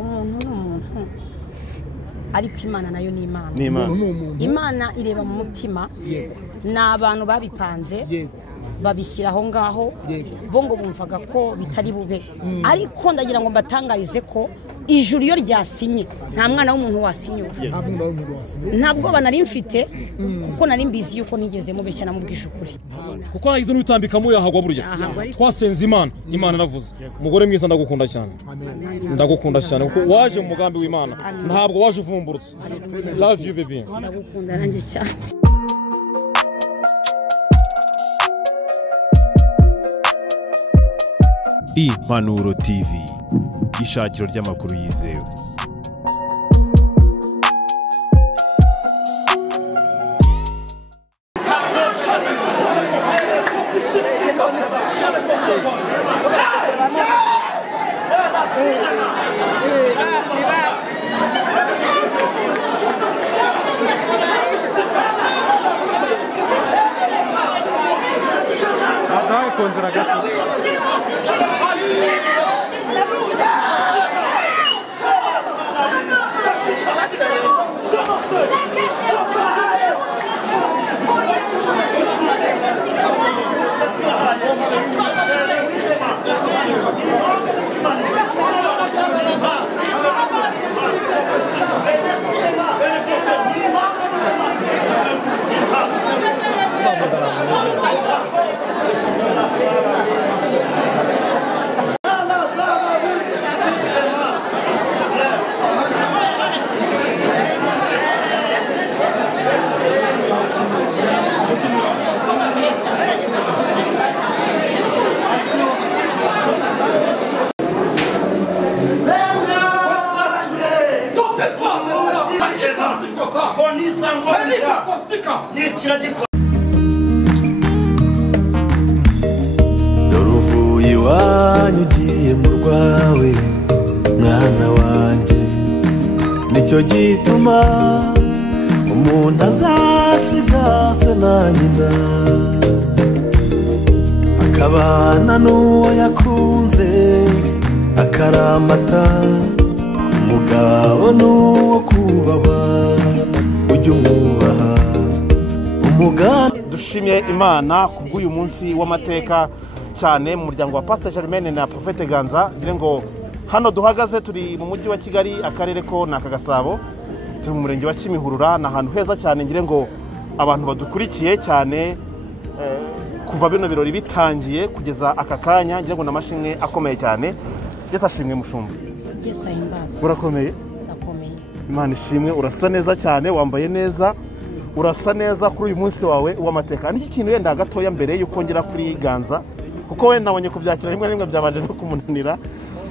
umuntu n'umuntu ariko Imana nayo ni Imana. Imana ireba mu mutima. N'abantu babipanze babishyira aho ngaho bo ngo bumvaga ko bitari bube, ariko ndagira ngo mbatangarize ko ijuru iyo ryasinye nta mwana w'umuntu wasinyura. Ntabwo banari mfite kuko nari mbizi yuko nigeze mubeshya namubwisha ukuri, kuko hagize n'utambikamo yahagwa burya. Twasenze Imana navuze umugore mwiza ndagukunda cyane, ndagukunda cyane kuko waje mu mugambi w'Imana, ntabwo waje uvumburutse. Love you baby, ndagukunda nanjye cyane. Impanuro TV, ishakiro ry'amakuru yizewe. Doruvuye wanyugiye mu rwawe mwana wanjye, nicyo gituma umuntu azasiga se na nyina akabana n'uwo yakunze akaramata. Umugabo n'uwo kubahwa ujya umwubaha. Dushimye Imana kubw'uyu munsi w'amateka cyane mu muryango wa Pastor Germaine na Prophète Ganza. Ngire ngo hano duhagaze turi mu mujyi wa Kigali, akarere ko naka Gasabo, turi mu murenge wa Kimihurura, na ahantu heza cyane. Ngire ngo abantu badukurikiye cyane kuva bino birori bitangiye kugeza aka kanya, ngire ngo namashimwe akomeye cyane. Yesu ashimwe mushumba. Yesu ahimbaze. Urakomeye? Ndakomeye. Imana ishimwe, urasa neza cyane, wambaye neza, urasa neza kuri uyu munsi wawe w'amateka. Niki kintu yenda gatoya mbere yuko ngera kuri Ganza, kuko we nabonye kubyakira rimwe rimwe byabanje no kumunanira.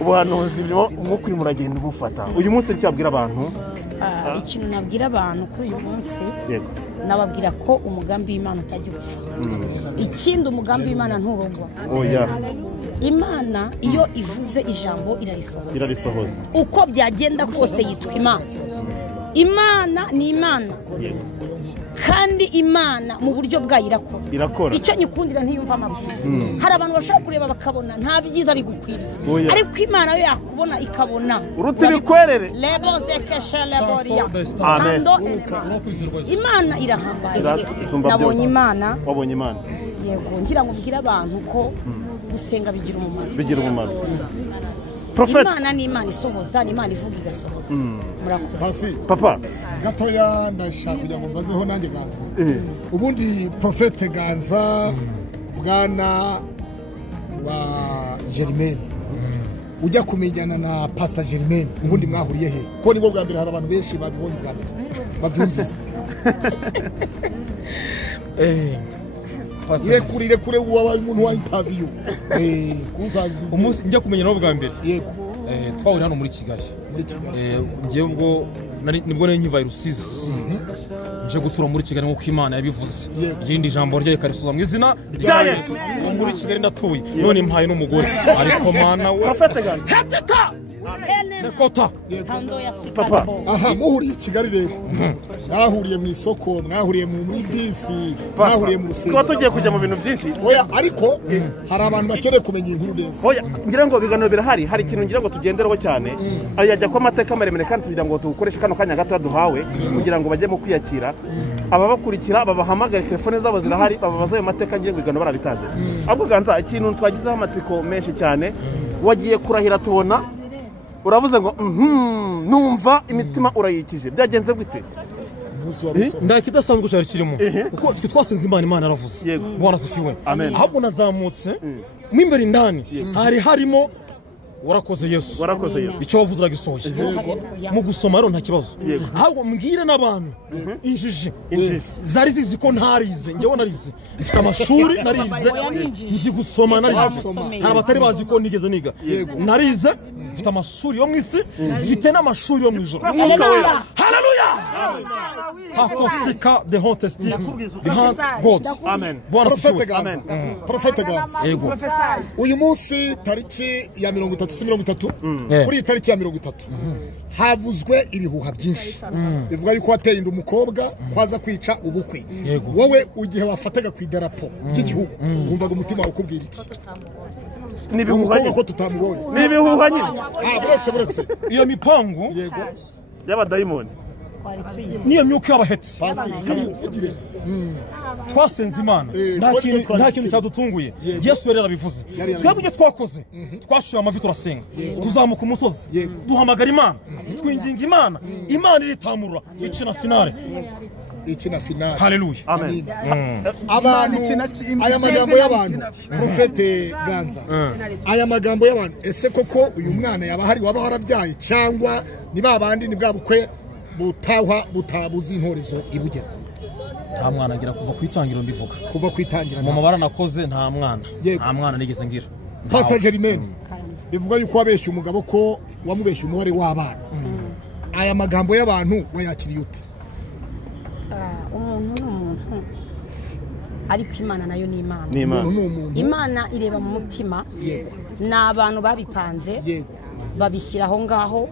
Ubuhanuzi birimo umwuka uri muragenda ubufata. Uyu munsi cyabwira abantu ikintu nabwira abantu kuri uyu munsi, nababwira ko umugambi w'Imana utajya gupfa. Ikindi umugambi w'Imana nturogwa. Imana iyo ivuze ijambo irarisohoza. Uko byagenda kose yitwa Imana. Imana ni Imana. Kandi Imana mu buryo bwayo irakora. Icyo nyikundira ntiyumva amabwiriza. Hari abantu bashaka kureba bakabona nta byiza bigukwiriye, ariko Imana yo yakubona ikabona uruti bikwerere. Lebo zekesha leboria. Imana irahambaye. Nabonye Imana. Wabonye Imana. Yego, ngira ngo mbwira abantu ko gusenga bigira umumaro. Imana ni Imana isohoza, ni Imana ivuga igasohoza. Murakoze. Papa gatoya ndashaka kugira ngo mbazeho nanjye Ganza. Ubundi Prophète Ganza bwana wa Germaine ujya kumenyana na Pastor Germaine, ubundi mwahuriye he? Ko nibo bwa mbere hari abantu benshi babibonye bwa mbere babyumvise. Irekurire kure wabaye umuntu wa interview. Umunsi njya kumenyana bwa mbere. Yego. Twahuriye hano muri Kigali. Ngiye ubwo nibwo nkiva Rusizi. Nje gutura muri Kigali nk'uko Imana yabivuze. Irindi jambo rye karisuza mu izina rya Yesu. Muri Kigali ndatuye. None mpaye n'umugore. Ariko Mana we. Prophète Ganza. Nekota. Papa. aha muhuriye i Kigali rero mwahuriye mu isoko mwahuriye muri bisi mwahuriye mu rusengero Kuba tugiye kujya mu bintu byinshi. oya ariko hari abantu bakeneye kumenya inkuru neza Oya, ngira ngo ibiganiro birahari, hari ikintu ngira ngo tugendereho cyane. Ayajya kwa amateka maremare kandi tugira ngo tukoreshe kano kanya gato duhawe kugira ngo bajye mu kwiyakira. Ababakurikira babahamagara, telefone zabo zirahari, bababaza ayo mateka ngira ngo ibiganiro barabitanze. Ahubwo Ganza ikintu twagizeho amatsiko menshi cyane, wagiye kurahira tubona uravuze ngo numva imitima urayikije. Byagenze gute? Nda kidasanzwe cyari kirimo kuko twasenze Imana aravuze. Bwana sifiwe. Ahubwo nazamutse mu imbere indani hari harimo warakoze Yesu. Icyo wavuze uragisohoye. Mu gusoma rero nta kibazo. Ahubwo mbwire n'abantu injiji zari zizi ko ntarize njyewe narize mfite amashuri narize nzi gusoma narize hari abatari bazi ko nigeze niga narize mfite amashuri yo mu isi mfite n'amashuri yo mu ijoro. Haleluya. Hakosika the hottest behind God. Amen. Bwana sifiwe. Prophet Ganza Yego. uyu munsi tariki ya 30 kuri tariki ya 30 havuzwe ibihuha byinshi bivuga yuko wateye inda umukobwa kwaza kwica ubukwe. Wowe ugihe wafataga ku idarapo ry'igihugu wumvaga umutima ukubwira iki? Nibihuha nyine ko tutamubonye. Nibihuha nyine. Buretse Iyo mipango y'abadayimoni niyo myuka y'abahetsi twasenze Imana nta kintu cyadutunguye. Yesu yari yarabivuze. Twebwe ibyo twakoze twashuye amavi turasenga tuzamuka umusozi duhamagara Imana twinginga Imana. Imana iritamurura ikina finale. Haleluya. Amen. Abantu aya magambo y'abantu Prophet Ganza aya magambo y'abantu ese koko uyu mwana yaba hari waba warabyaye cyangwa ni babandi ni bwabukwe butabuza intorezo ibugera? Nta mwana agira kuva kwitangiro mbivuga. Kuva kwitangira mu mabara nakoze nta mwana nigeze ngira. Pastor Germaine bivuga yuko wabeshye umugabo ko wamubeshye umubare w'abana. Aya magambo y'abantu wayakiriye ute? Umuntu n'umuntu ariko Imana nayo ni Imana. Imana ireba mu mutima. Ni abantu babipanze babishyira aho ngaho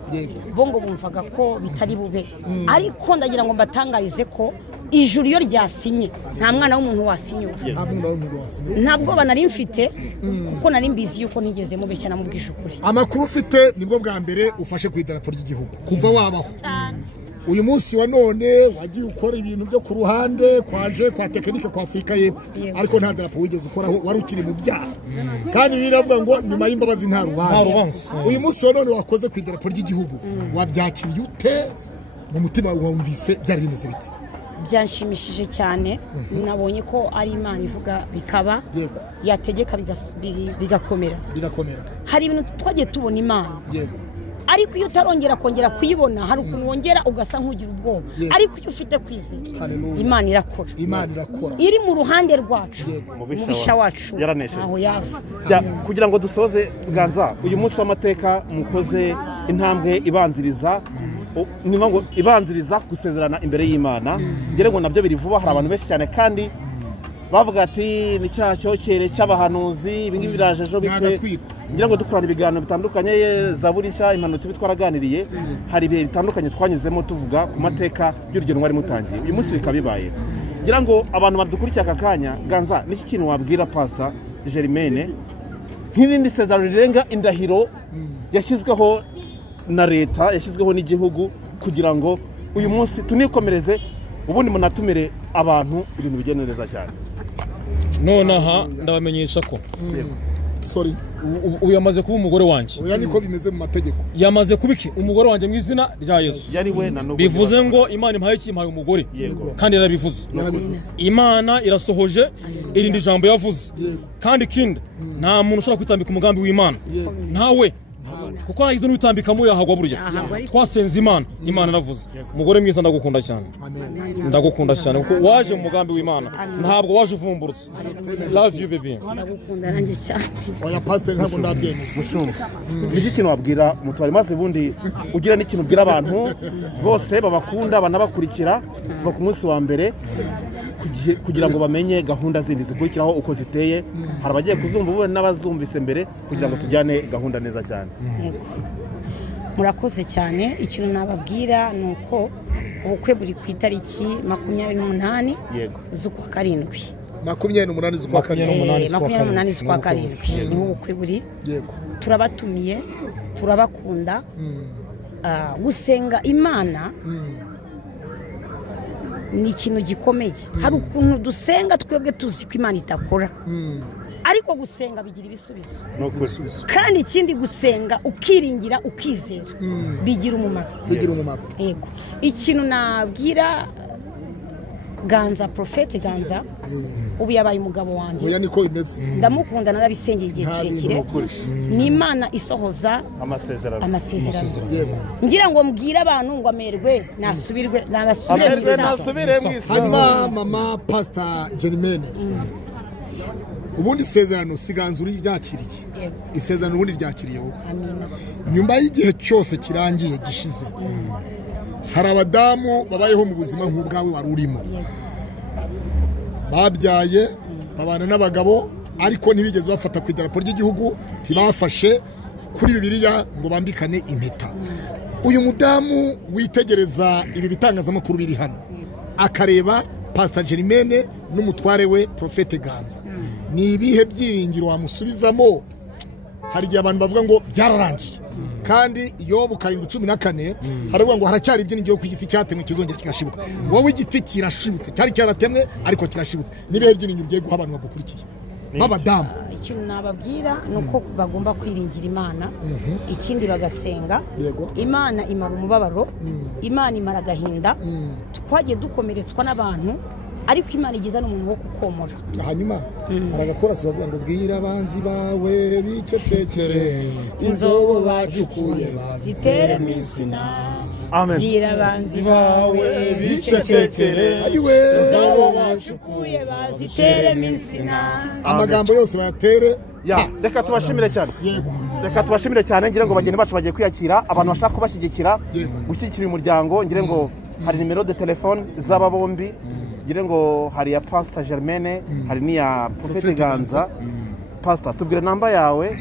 bo ngo bumvaga ko bitari bube ariko ndagira ngo mbatangarize ko ijuru iyo ryasinye nta mwana w'umuntu wasinyura. Ntabwo banari mfite kuko nari mbizi yuko nigeze mubeshya na mubwije ukuri. Amakuru ufite nibwo bwa mbere ufashe ku idarapo ry'igihugu kuva wabaho. Uyu munsi wa none wagiye ukora ibintu byo ku ruhande kwaje kwa tekinike kwa Afrika y'Epfo ariko nta darapo wigeze ukoraho wari ukiri mu byaha kandi biravuga ngo nyuma y'imbabazi nta rubanza. Uyu munsi wa none wakoze ku idarapo ry'igihugu wabyakiriye ute? Mu mutima wumvise byari bimeze bite? Byanshimishije cyane. Nabonye ko ari Imana ivuga bikaba yategeka bigakomera. Hari ibintu twagiye tubona Imana ariko iyo utarongera kongera kuyibona hari ukuntu wongera ugasa nk'ugira ubwoba ariko iyo ufite kwizera Imana irakora iri mu ruhande rwacu mubisha wacu aho yava. Kugira ngo dusoze Ganza uyu munsi w'amateka mukoze intambwe ibanziriza niba ngo ibanziriza gusezerana imbere y'Imana ngere ngo nabyo biri vuba. Hari abantu benshi cyane kandi bavuga ati ni cyocere cy'abahanuzi ibingi biraje ejo bite ngira ngo dukorana ibiganiro bitandukanye Zaburi nshya impanuro twaraganiriye hari ibihe bitandukanye twanyuzemo tuvuga ku mateka y'urugendo mwari mutangiye uyu munsi bikabibaye ngira ngo abantu badukurikiye aka kanya Ganza niki kintu wabwira Pastor Germaine nk'irindi sezerano rirenga indahiro yashyizweho na leta yashyizweho n'igihugu kugira ngo uyu munsi tunikomereze ubundi munatumire abantu ibintu bigenda neza cyane. Nonaha ndabamenyesha ko uyu yamaze kuba umugore wanjye. Oya niko bimeze mu mategeko. Yamaze kubiki umugore wanjye mu izina rya Yesu. Yari we na n'ubu. Bivuze ngo Imana impaye iki impaye umugore. Kandi yarabivuze. Imana irasohoje irindi jambo yavuze. Kandi ikindi nta muntu ushobora kwitambika umugambi w'Imana. Ntawe. Kuko nagize n'utambika mu yahagwa burya. Twasenze Imana navuze. Umugore mwiza ndagukunda cyane. Ndagukunda cyane kuko waje mu mugambi w'Imana. Ntabwo waje uvumburutse. Love you baby. Ndagukunda nanjye cyane. Oya Pastor ntabwo ndabyemeza. Niki kintu wabwira mutwari maze bundi ugira n'ikintu ubwira abantu bose babakunda banabakurikira kuva ku munsi wa mbere kugira ngo bamenye gahunda zindi zikurikiraho uko ziteye hari abagiye kuzumva ubu n'abazumvise mbere kugira ngo tujyane gahunda neza cyane. Murakoze cyane. Ikintu nababwira ni uko ubukwe buri ku itariki 28 z'ukwa karindwi. 28 z'ukwa karindwi. 28 z'ukwa karindwi niho ubukwe buri. Turabatumiye, turabakunda. Gusenga Imana ni ikintu gikomeye. Hari ukuntu dusenga twebwe tuzi ko Imana itakora, ariko gusenga bigira ibisubizo. Kandi ikindi gusenga ukiringira ukizera bigira umumaro. Yego. Ikintu nabwira Ganza, Prophet Ganza, ubu yabaye umugabo wanjye. Oya niko imeze. Ndamukunda narabisengeye igihe kirekire. Ni Imana isohoza amasezerano. Ngira ngo mbwira abantu ngo amerwe nasubirwe nasubire hanyuma mama Pastor Germaine. Ubundi isezerano Siganza uri ryakiriye. Isezerano ubundi ryakiriye wowe. Amina. Nyuma y'igihe cyose kirangiye gishize. Hari abadamu babayeho mu buzima nk'ubwawe wari urimo. Babyaye babana n'abagabo ariko ntibigeze bafata ku idarapo ry'igihugu, ntibafashe kuri Bibiliya ngo bambikane impeta. Uyu mudamu witegereza ibi bitangazamakuru biri hano akareba Pastor Germaine n'umutware we Prophet Ganza, ni ibihe byiringiro wamusubizamo? Hari igihe abantu bavuga ngo byararangiye, kandi Yobu 7:14 haravuga ngo haracyari ibyiringiro ku giti cyatemwe kizongera kigashibuka. Wowe igiti kirashibutse, cyari cyaratemwe ariko kirashibutse. Nibihe byiringiro ugiye guha abantu bagukurikiye babadamu? Ikintu nababwira nuko bagomba kwiringira Imana, ikindi bagasenga. Imana imara umubabaro, Imana imara agahinda. Twagiye dukomeretswa n'abantu, ariko Imana igiza n'umuntu wo kukomora. Hanyuma aragakorasi bavuga ngo bwira abanzi bawe bicecekere, inzobo bacukuye bazitere misina. Amen. Bwira abanzi bawe bicecekere, inzobo bacukuye bazitere misina. Amagambo yose bayatere. Reka tubashimire cyane. Reka tubashimire cyane, ngira ngo bageni bacu bagiye kwiyakira. Abantu bashaka kubashyigikira, gushyigikira umuryango, ngira ngo hari nimero de telefone z'aba bombi. Ngira ngo hari ya Pastor Germaine, hari n'iya Prophet Ganza. Pastor, tubwire namba yawe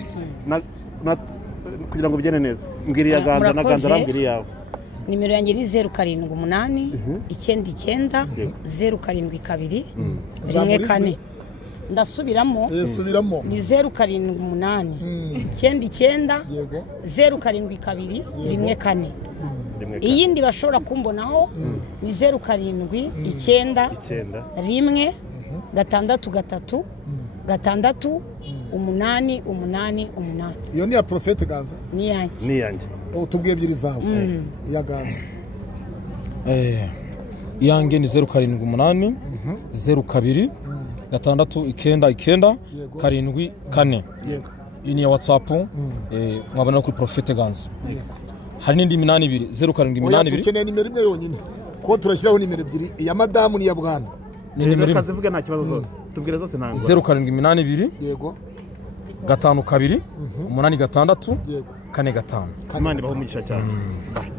kugira ngo bigene neza. Mbwiriya Ganza na Ganza arambwira yawe. Nimero yanjye ni 078 99 072 14. Ndasubiramo. Ni 078 99 072 14. Iyindi bashobora kumbonaho ni 079 1 6 3 8 Iyo ni ya Prophet Ganza. Ni yanjye. Utubwiye ebyiri zawe. Ya Ganza. Iyange ni 078 02 6 9 7 Iyi ni ya WhatsApp. Mwabona kuri Prophet Ganza. Hari n'indi 82 078. Ukeneye nimero imwe yonyine ko turashyiraho nimero ebyiri, iya madamu ni ya bwana. Ni nimero kazivuga nta kibazo zose. Tubwire zose ntango. 078 yego 52 86 45. Imana ibaho umugisha cyane.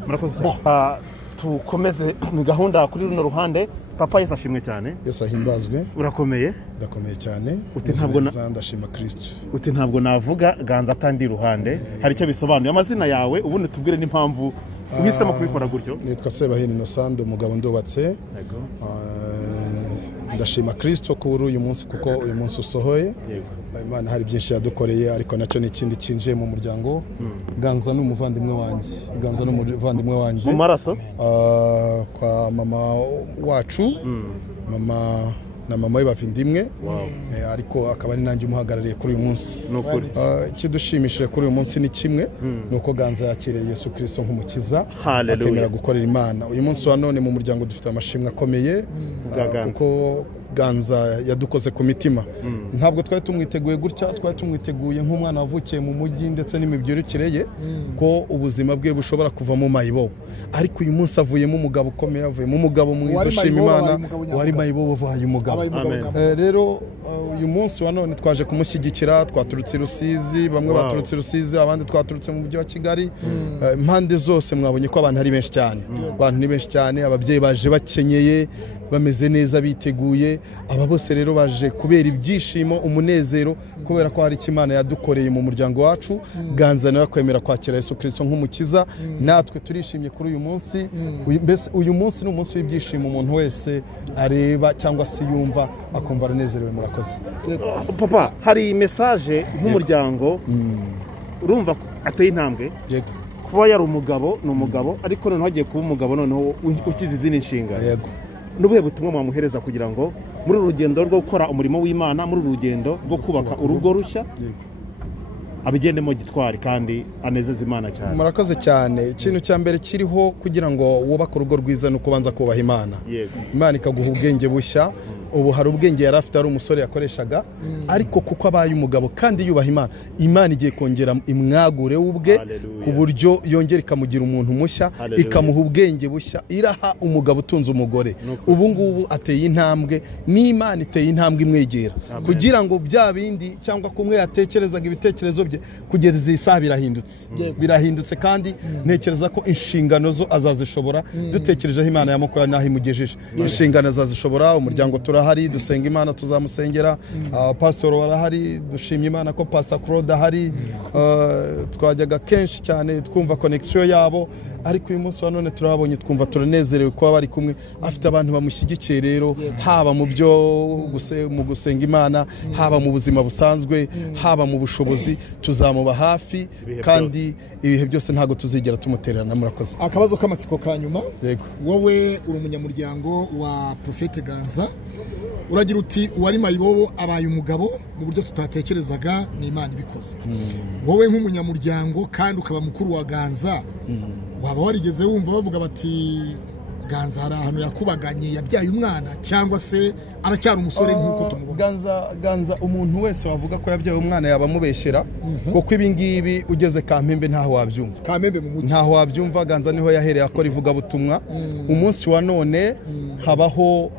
Murakoze cyane. Tukomeze mu gahunda kuri runo ruhande. Papa Yesu ashimwe cyane. Yesu ahimbazwe. Urakomeye? Ndakomeye cyane. Uti ntabwo ndashima Kristo. Uti ntabwo navuga Ganza atandi ruhande. Hari icyo bisobanuye amazina yawe, ubundi tubwire n'impamvu uhisemo kubikora gutyo. Nitwa Sebahini Innocent, umugabo ndubatse. Yego. Ndashima Kristo kuri uyu munsi kuko uyu munsi usohoye. Imana hari byinshi yadukoreye, ariko nacyo ni ikindi kinje mu muryango. Ganza n'umuvandimwe wanjye. Ganza n'umuvandimwe wanjye. Mu maraso? Kwa mama wacu. Mama na mama we bavindimwe. Ariko akaba ari nanjye umuhagarariye kuri uyu munsi. Kidushimishije kuri uyu munsi ni kimwe, nuko Ganza yakiriye Yesu Kristo nk'umukiza, akemera gukorera Imana. Uyu munsi wa none mu muryango dufite amashimwe akomeye kuko Ganza yadukoze ku mitima. Ntabwo twari tumwiteguye gutya, twari tumwiteguye nk'umwana wavukiye mu mujyi ndetse n'imibyirukire ye ko ubuzima bwe bushobora kuva mu mayibo. Ariko uyu munsi avuyemo umugabo ukomeye, avuyemo umugabo mwiza ushima Imana, wari mayibo wavuye umugabo. Rero uyu munsi wa none twaje kumushyigikira, twaturutse Rusizi, bamwe baturutse Rusizi, abandi twaturutse mu mujyi wa Kigali. Impande zose mwabonye ko abantu ari benshi cyane. Abantu ni benshi cyane, ababyeyi baje bakenyeye, bameze neza biteguye. Aba bose rero baje kubera ibyishimo, umunezero, kubera ko hari icyo Imana yadukoreye mu muryango wacu. Ganza nawe kwemera kwakira Yesu Kristo nk'umukiza, natwe turishimye kuri uyu munsi. Mbese uyu munsi ni umunsi w'ibyishimo, umuntu wese areba cyangwa se yumva akumva aranezerewe. Murakoze. Papa, hari message nk'umuryango urumva ateye intambwe. Yego. Kuba yari umugabo ni umugabo, ariko noneho hagiye kuba umugabo noneho ukize izindi nshingano. Yego. N'ubuhe butumwa mwamuhereza kugira ngo muri uru rugendo rwo gukora umurimo w'Imana, muri uru rugendo rwo kubaka urugo rushya abigendemo gitwari kandi anezeza Imana cyane? Murakoze cyane. Ikintu cya mbere kiriho kugira ngo wubake urugo rwiza no kubanza kubaha Imana. Imana ikaguha ubwenge bushya. Ubu hari ubwenge yari afite, ari umusore yakoreshaga, ariko kuko abaye umugabo kandi yubaha Imana, Imana igiye kongera imwagure ubwe ku buryo yongera ikamugira umuntu mushya, ikamuha ubwenge bushya, iraha umugabo utunze umugore. Ubu ngubu ateye intambwe, n'Imana iteye intambwe imwegera kugira ngo bya bindi cyangwa kumwe yatekerezaga ibitekerezo bye kugeza izi saha birahindutse kandi ntekereza ko inshingano zo azazishobora. Dutekerejeho Imana yamukoya naho imugejeje, inshingano azazishobora. Umuryango turahari, dusenga Imana, tuzamusengera. Pastor warahari, dushimye Imana ko Pastor Claude ahari. Twajyaga kenshi cyane twumva connection yabo, ariko uyu munsi wa none turabonye, twumva turanezerewe kuba bari kumwe. Afite abantu bamushyigikiye rero, haba mu byo mu gusenga Imana, haba mu buzima busanzwe, haba mu bushobozi. Tuzamuba hafi kandi ibihe byose ntago tuzigera tumutererana. Murakoze. Akabazo k'amatsiko ka nyuma. Yego. Wowe uri umunyamuryango wa Prophete Ganza, uragira uti uwari mayibobo abaye umugabo mu buryo tutatekerezaga, ni Imana ibikoze. Wowe nk'umunyamuryango kandi ukaba mukuru wa Ganza, waba warigeze wumva bavuga bati Ganza hari ahantu yakubaganye yabyaye umwana, cyangwa se aracyari umusore nk'uko tumubona? Ganza umuntu wese wavuga ko yabyaye umwana yaba amubeshyera, kuko ibi ngibi ugeze Kampembe ntaho wabyumva. Kampembe mu mujyi ntaho wabyumva. Ganza niho yahereye akora ivugabutumwa. Umunsi wa none habaho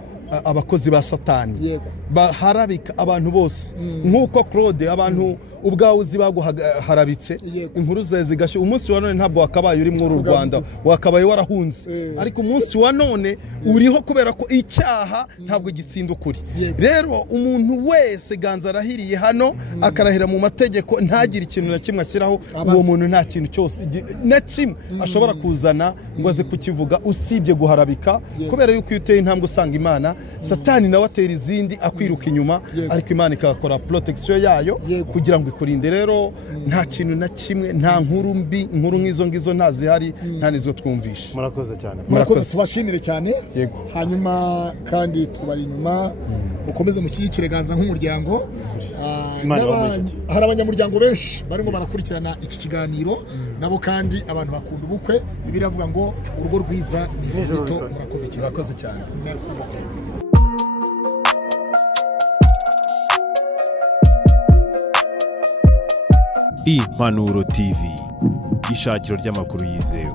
abakozi ba Satani baharabika abantu bose, nk'uko Claude abantu ubwawe uzi baguharabitse, inkuru zawe zigashya. Umunsi wa none ntabwo wakabaye uri muri Rwanda, wakabaye warahunze, ariko umunsi wa none uriho kubera ko icyaha ntabwo gitsinda ukuri. Rero umuntu wese Ganza arahiriye hano, akarahira mu mategeko, ntagire ikintu na kimwe ashyiraho. Uwo muntu nta kintu cyose na kimwe ashobora kuzana ngo aze kukivuga, usibye guharabika, kubera yuko iyo uteye intambwe usanga Imana, Satani nawe atera izindi akwiruka inyuma, ariko Imana ikakora protection yayo kugira ngo ikurinde. Rero nta kintu na kimwe, nta nkuru mbi, inkuru nk'izo ngizo ntazihari, nta nizo twumvisha. Murakoze cyane. Murakoze, tubashimire cyane. Yego. Hanyuma kandi tubari inyuma, ukomeze mushyigikire Ganza nk'umuryango. Hari abanyamuryango benshi barimo barakurikirana iki kiganiro, nabo kandi abantu bakunda ubukwe. Bibiliya iravuga ngo urugo rwiza ni rito. Murakoze cyane. Merci. Impanuro TV, ishakiro ry'amakuru yizewe.